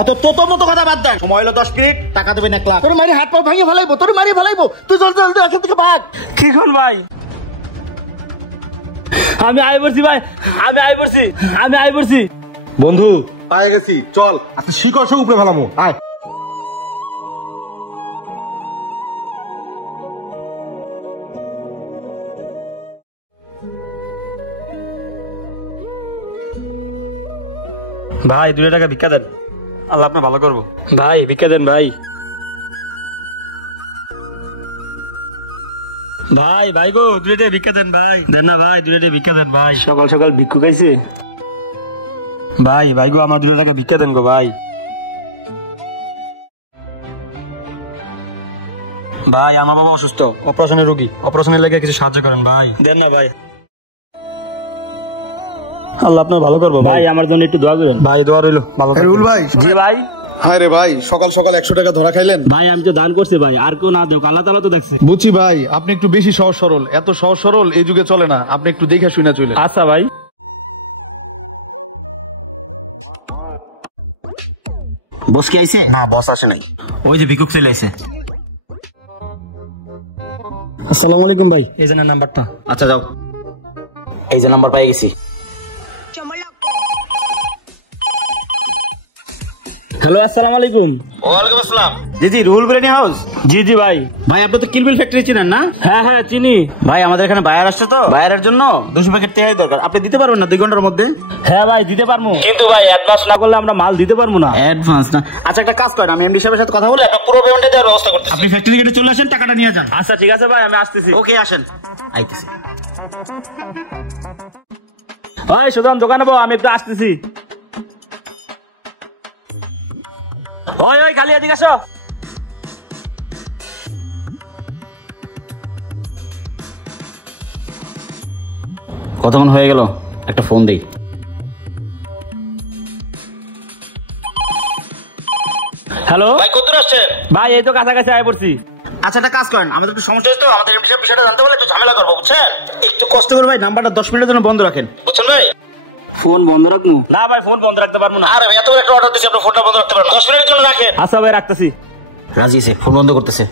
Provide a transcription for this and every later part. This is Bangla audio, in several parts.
অত তো মতো কথা বাদ দেন। সময় হলো 10 মিনিট, টাকা দেবেন 1 লাখ। তোর মারি হাত পা ভাঙিয়ে ফেলাইবো, তোর মারি ফেলাইবো। তুই জলদি জলদি এখান থেকে ভাগ। কি কোন ভাই? আমি আই পড়ছি ভাই, আমি আই পড়ছি। বন্ধু পায়ে গেছি, চল আচ্ছা শিকড় সব উপরে ফেলামো, আয়। ভাই 2 টাকা ভিক্ষা দেন, আল্লাহ আপনার ভালো করবো। ভাই ভিক্ষা দেন ভাই। ভাই ভাই গো 2 টাকা ভিক্ষা দেন ভাই। দেন না ভাই 2 টাকা ভিক্ষা দেন ভাই। সকাল সকাল ভিক্ষু খাইছে ভাই। ভাই গো আমার 2 টাকা ভিক্ষা দেন গো ভাই। ভাই আমার বাবা অসুস্থ, অপারেশনের রোগী, অপারেশনের লেগে কিছু সাহায্য করেন ভাই। দেন না ভাই, আল্লাহ আপনার ভালো করবো ভাই। আমার জন্য একটু দোয়া করেন ভাই। দোয়া রইলো, ভালো রুল ভাই। জি ভাই। হায় রে ভাই, সকাল সকাল 100 টাকা ধরা খাইলেন ভাই। আমি তো দান করছি ভাই, আর কেউ না দেখ, আল্লাহ তাআলা তো দেখছে। বুঝছি ভাই, আপনি একটু বেশি সহজ সরল, এত সহজ সরল এই যুগে চলে না, আপনি একটু দেখে শুনে চলে। আচ্ছা ভাই। বস কি আইছে? না বস আসে নাই, ওই যে ভিক্ষুক চলে আইছে। আসসালামু আলাইকুম ভাই, এই যে নাম্বারটা। আচ্ছা যাও, এই যে নাম্বার পেয়ে গেছি। হ্যালো আসসালামু আলাইকুম। ওয়ালাইকুম আসসালাম। জি জি, রুহুল বিরিয়ানি হাউস। জি জি ভাই। ভাই আপনি তো কিলবিল ফ্যাক্টরি চিনেন না? হ্যাঁ হ্যাঁ চিনি ভাই আমাদের এখানে বায়ার আসছে, তো বায়ারের জন্য 200 প্যাকেট তেহাই দরকার। আপনি দিতে পারবেন না 2 ঘন্টার মধ্যে? হ্যাঁ ভাই দিতে পারবো, কিন্তু ভাই অ্যাডভান্স না করলে আমরা মাল দিতে পারবো না। অ্যাডভান্স না? আচ্ছা একটা কাজ করেন, আমি এমডি সাহেবের সাথে কথা বলে একটা পুরো পেমেন্ট দেওয়ার ব্যবস্থা করতেছি। আপনি ফ্যাক্টরি গেটে চলে আসেন, টাকাটা নিয়ে যান। আচ্ছা ঠিক আছে ভাই, আমি আসতেছি। ওকে আসেন, আইতেছি। ভাই সুদাম দোকানে বউ, আমি একটু আসতেছি। ওই ওই খালি এদিকে আসো। কতক্ষণ হয়ে গেল? একটা ফোন দেই। হ্যালো ভাই কতদূর আসছেন? ভাই এই তো কাছাকাছি আয় পড়ছি। আচ্ছা একটা কাজ করেন, আমাদের একটু সমস্যা হয়েছে, তো আমাদের এমডি সাহেব বিষয়টা জানতে বলে একটু ঝামেলা করবো, বুঝছেন? একটু কষ্ট করে ভাই নাম্বারটা 10 মিনিটের জন্য বন্ধ রাখেন, বুঝছেন ভাই? ফোন বন্ধ রাখবো? না ভাই ফোন বন্ধ রাখতে পারবো না। আরে ভাই এত বড় একটা অর্ডার দিছি, আপনি ফোনটা বন্ধ রাখতে পারবেন না, 10 মিনিটের জন্য রাখেন। আচ্ছা ভাই রাখতেছি। রাজি আছে, ফোন বন্ধ করতেছে।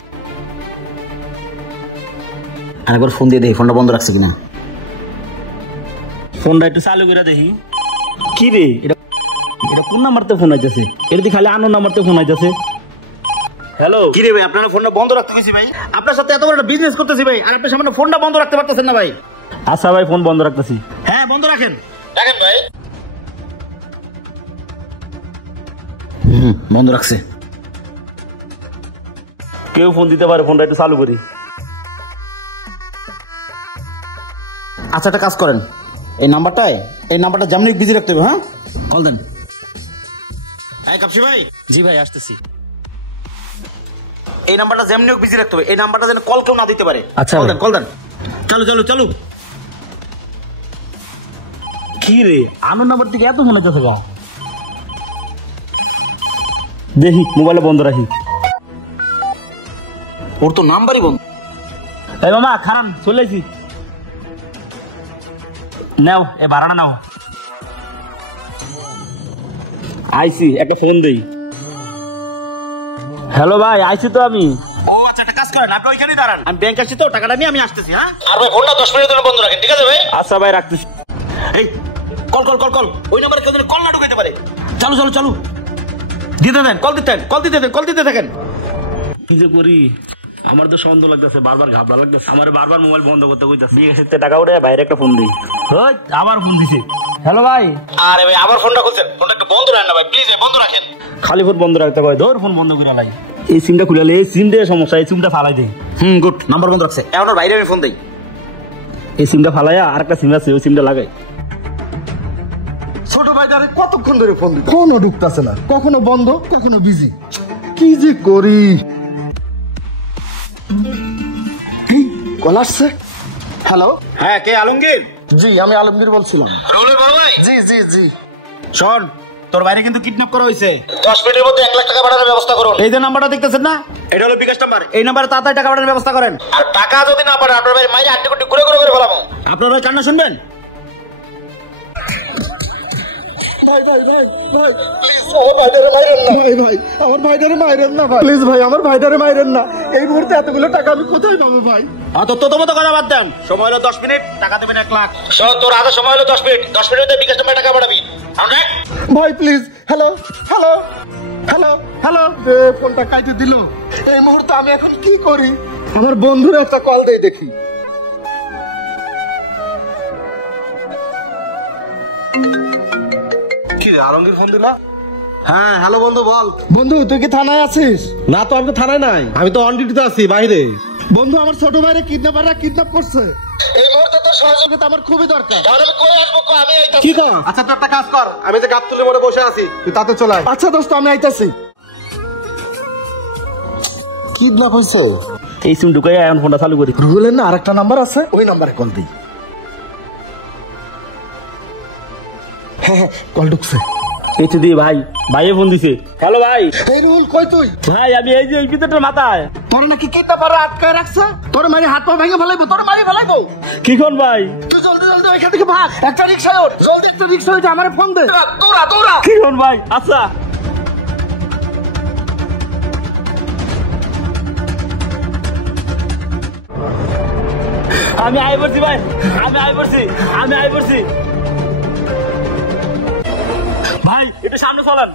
আরেকবার ফোন দিয়ে দেখি ফোনটা বন্ধ রাখছে কিনা। ফোনটা একটু চালু করে দেখি। কি রে এটা, এটা কোন নাম্বারতে ফোন আইতেছে? এটা দি খালি আনো নাম্বারতে ফোন আইতেছে। হ্যালো কি রে ভাই, আপনার ফোনটা বন্ধ রাখতে গেছি ভাই, আপনার সাথে এত বড় একটা বিজনেস করতেছি ভাই, আর আপনি সামনে ফোনটা বন্ধ রাখতে পারতেছেন না ভাই। আচ্ছা ভাই ফোন বন্ধ রাখতেছি। হ্যাঁ বন্ধ রাখেন, রাখেন ভাই। বন্ধ রাখছে। কেউ ফোন দিতে পারে, ফোনটা একটু চালু করি। আচ্ছা একটা কাজ করেন, এই নাম্বারটা যেমনি বিজি রাখতে হবে। হ্যাঁ কল দেন। হ্যাঁ কাপসি ভাই। জি ভাই আসতেছি। এই নাম্বারটা যেমনি বিজি রাখতে হবে, এই নাম্বারটা যেন কল কেউ না দিতে পারে। আচ্ছা কল দেন, কল দেন। চলো চলো চলো। কি রে আনো নাম্বার থেকে এত ফোন আইতেছে গা? দেখি মোবাইলে বন্ধ রাখি। ওর তো নাম্বারই বন্ধ। এই মামা খারান চলে আইছি। নাও এ ভাড়াটা নাও। আইসি, একটা ফোন দেই। হ্যালো ভাই আইসি তো আমি। ও আচ্ছা একটা কাজ করেন, আপনি ওইখানেই দাঁড়ান, আমি ব্যাংক আসছি তো, টাকাটা নিয়ে আমি আসতেছি। হ্যাঁ আর ভাই ফোনটা 10 মিনিটের জন্য বন্ধ রাখেন, ঠিক আছে ভাই? আচ্ছা ভাই রাখতেছি। এই কল কল কল কল, ওই নাম্বারে কেউ যেন কল না ঢুকাইতে পারে। চলো চলো চলো, দিতে দেন, কল দিতে দেন, কল দিতে থাকেন। কি যে করি, আমার তো সন্দেহ লাগতেছে, বারবার ঘাবড়া লাগতেছে। আমার বারবার মোবাইল বন্ধ করতে কইতাছে। বিকাশে টাকা উঠে বাইরে একটা ফোন দিই। ওই আবার ফোন দিছি। হ্যালো ভাই। আরে ভাই আবার ফোনটা খুলছেন, ফোনটা একটু বন্ধ রাখেন না ভাই, প্লিজ বন্ধ রাখেন। খালি ফোন বন্ধ রাখতে পারে, ধর ফোন বন্ধ করে লাই। এই সিমটা খুলে এই সিম দিয়ে সমস্যা, এই সিমটা ফালাই দেই। গুড, নাম্বার বন্ধ রাখছে। এখন বাইরে আমি ফোন দেই। এই সিমটা ফালাইয়া আরেকটা সিম আছে, ওই সিমটা লাগাই। ছোট ভাই দাঁড়ে কতক্ষণ ধরে ফোন দিই, ফোনও ঢুকতেছে না, কখনো বন্ধ কখনো বিজি, কি যে করি। কল আসছে। হ্যালো। হ্যাঁ কে? আলমগীর? জি আমি আলমগীর বলছিলাম। রাহুলের বড় ভাই? জি জি জি। শোন, তোর বাইরে কিন্তু কিডন্যাপ করা হয়েছে, 10 মিনিটের মধ্যে 1 লাখ টাকা পাঠানোর ব্যবস্থা করুন। এই যে নাম্বারটা দেখতেছেন না, এটা হলো বিকাশ নাম্বার, এই নাম্বারে তাড়াতাড়ি টাকা পাঠানোর ব্যবস্থা করেন। আর টাকা যদি না পাঠান আপনার বাইরে মাইরে আটটি কোটি ঘুরে ঘুরে করে ফেলাবো। আপনারা কান্না শুনবেন? ভাই আমার ভাইটারে মাইরেন না ভাই, প্লিজ ভাই আমার ভাইটারে মাইরেন না। এই মুহূর্তে এতগুলো টাকা আমি কোথায় পাবো ভাই? তো মতো কথা বাদ দেন, সময় হলো 10 মিনিট, টাকা দেবেন 1 লাখ। শোন, তোর হাতে সময় হলো 10 মিনিট, 10 মিনিটে বিকাশ নাম্বারে টাকা পাঠাবি। ভাই please. Hello hello hello hello, ফোনটা কাইতে দিল। এই মুহূর্তে আমি এখন কি করি? আমার বন্ধুর একটা কল দেই দেখি। কি আলমগীর ফোন দিলা? হ্যাঁ হ্যালো বন্ধু, বল। বন্ধু তুই কি থানায় আছিস? না তো, আমি তো থানায় নাই, আমি তো অন ডিউটিতে আছি বাইরে। বন্ধু আমার ছোট ভাইরে কিডন্যাপাররা কিডন্যাপ করছে। এই মুহূর্তে তোর সহযোগিতা আমার খুবই দরকার। তাহলে আমি কই আসবো? আমি আইতাছি। কি কর? আচ্ছা তুই একটা কাজ কর, আমি যে গাবতলি মোড়ে বসে আছি, তুই তাতে চলে আয়। আচ্ছা দোস্ত আমি আইতাছি। কিডন্যাপ হইছে? এই সিম ঢুকাই এখন ফোনটা চালু করি। রুবেলের না আরেকটা নাম্বার আছে, ওই নাম্বারে কল দিই। হ্যাঁ কল ঢুকছে। পেছু দিয়ে ভাই, ভাইয়ে ফোন দিছে। হ্যালো ভাই। এই রুল কই তুই? ভাই আমি এই যে এই ভিতরটার মাথায়। তোর নাকি কিডন্যাপাররা আটকায় রাখছে? তোর মারি হাত পা ভেঙে ফেলাইবো, তোর মারি ফেলাইবো। কি কোন ভাই? তুই জলদি জলদি ওইখান থেকে ভাগ, একটা রিকশায় ওঠ, জলদি একটা রিকশায় উঠে আমারে ফোন দে। দৌড়া দৌড়া। কি কোন ভাই? আচ্ছা আমি আই পড়ছি ভাই, আমি আই পড়ছি ভাই, একটু সামনে চলেন।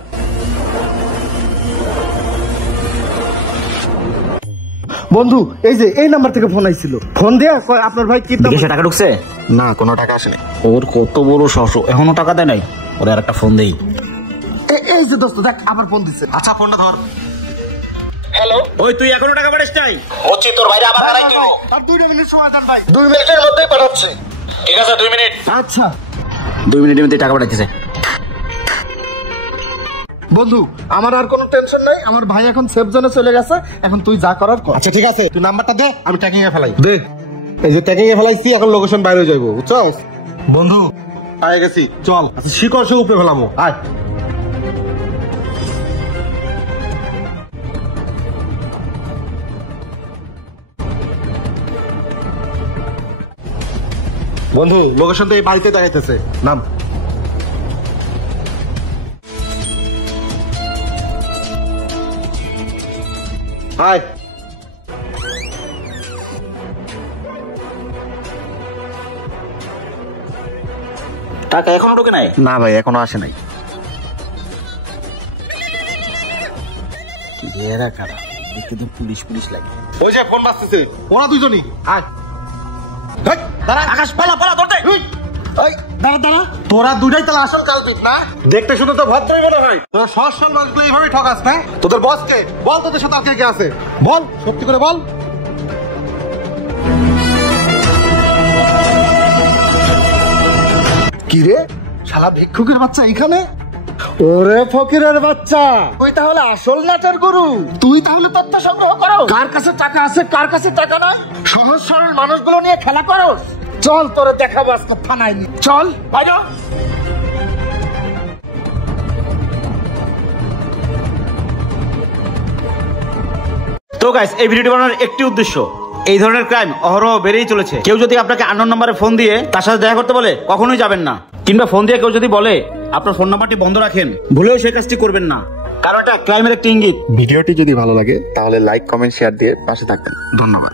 বন্ধু এই যে এই নাম্বার থেকে ফোন আইছিল, ফোন দিয়া কয় আপনার ভাই কিডন্যাপ। বিকাশে টাকা ঢুকছে? না কোনো টাকা আসেনি। ওর কত বড় সাহস, এখনো টাকা দেয় নাই। ওর আর একটা ফোন দেই। এই যে দোস্ত দেখ আবার ফোন দিছে। আচ্ছা ফোনটা ধর। হ্যালো, ওই তুই এখনো টাকা পাঠাস নাই? হচ্ছে তোর বাইরে আবার হারাই দিব। আর 2 মিনিট সময় দেন ভাই। 2 মিনিটের মধ্যেই পাঠাচ্ছে। ঠিক আছে 2 মিনিট। আচ্ছা 2 মিনিটের মধ্যে টাকা পাঠাইতেছে। বন্ধু আমার আর কোনো টেনশন নাই, আমার ভাই এখন সেফ জোনে চলে গেছে, এখন তুই যা করার কর। আচ্ছা ঠিক আছে, তুই নাম্বারটা দে, আমি ট্যাকিং এ ফেলাই। দে, এই যে ট্যাকিং এ ফেলাইছি, এখন লোকেশন বাইরে যাইবো, বুঝছস? বন্ধু আয় গেছি, চল। আচ্ছা শিকড় সে উপরে ফেলামো, আয়। বন্ধু লোকেশন তো এই বাড়িতে দেখাইতেছে, নাম। হাই টাকা এখনো ঢোকে নাই? না ভাই এখনো আসে নাই। এরা কারা? দেখতে তো পুলিশ পুলিশ লাগে। ওই যে ফোন বাজতেছে, ওরা দুজনই। আয় দাঁড়া আকাশ, পালা পালা ধরতে। এই দাঁড়া দাঁড়া, তোরা দুটাই তাহলে আসল কালপিট না? দেখতে শুনে তো ভদ্রই মনে হয়। তোরা সহজ সরল মানুষগুলো এইভাবেই ঠকাস না? তোদের বসকে বল, তোদের সাথে আর কে কে আছে বল, সত্যি করে বল। কি রে শালা ভিক্ষুকের বাচ্চা এখানে? ওরে ফকিরের বাচ্চা, তুই তাহলে আসল নাটের গুরু। তুই তাহলে তথ্য সংগ্রহ করো, কার কাছে টাকা আছে কার কাছে টাকা নাই, সহজ সরল মানুষগুলো নিয়ে খেলা করো। চল তোরে দেখাবো আজকে থানায় নিয়ে, চল বাইরে। তো গাইস, এই ভিডিওটি বানানোর একটি উদ্দেশ্য, এই ধরনের ক্রাইম অহরহ বেড়েই চলেছে। কেউ যদি আপনাকে আননোন নাম্বারে ফোন দিয়ে তার সাথে দেখা করতে বলে, কখনোই যাবেন না। কিংবা ফোন দিয়ে কেউ যদি বলে আপনার ফোন নাম্বারটি বন্ধ রাখেন, ভুলেও সেই কাজটি করবেন না, কারণ এটা ক্রাইমের একটি ইঙ্গিত। ভিডিওটি যদি ভালো লাগে তাহলে লাইক কমেন্ট শেয়ার দিয়ে পাশে থাকবেন। ধন্যবাদ।